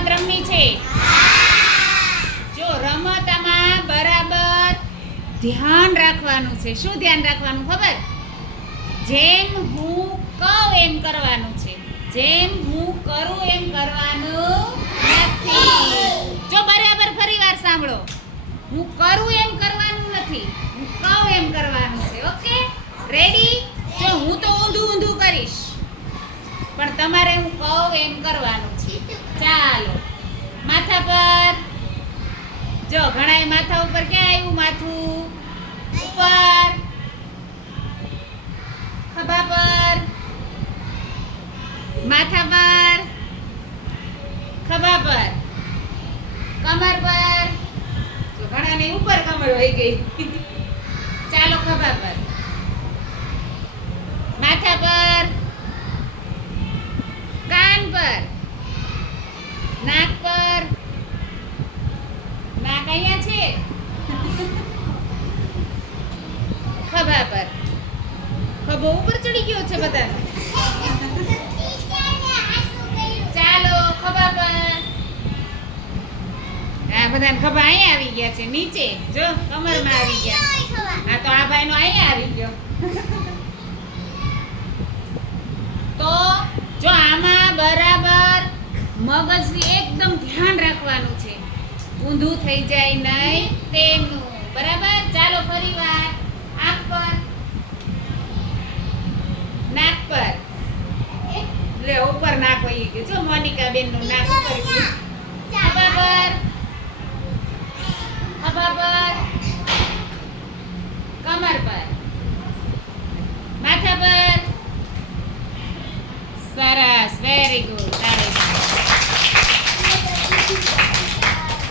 રમત રમવી છે? જો રમતમાં બરાબર ધ્યાન રાખવાનું છે. શું ધ્યાન રાખવાનું ખબર? જેમ હું કહું એમ કરવાનું છે. જેમ હું કરું એમ કરવાનું નથી. જો બરાબર ફરીવાર સાંભળો. હું કરું એમ કરવાનું નથી. હું કહું એમ કરવાનું છે. ઓકે? રેડી જો હું તો ઊંધું ઊંધું કરીશ. પણ તમારે હું કહું એમ કરવાનું ઘણાય માથા ઉપર ક્યાં આવ્યું માથું? ઉપર. ખભા પર. માથા પર. ખભા પર. કમર પર. જો ઘણાને ઉપર કમર વહી ગઈ. ચાલો ખભા પર. માથા પર. કાન પર. નાક પર. ગયા છે? નીચે. જો, કમરમાં આવી ગયા. હા તો આ ભાઈનો અહીંયા આવી ગયો. તો જો આમાં બરાબર મગજની એકદમ ધ્યાન રાખવાનું છે. ઊંધું થઈ જાય નહીં તેનું. બરાબર? ચાલો ફરીવાર આંખ પર. નાક પર. લે, ઉપર નાક વહી ગયું. જો મોનિકા બેનનું નાક ઉપર ગયું.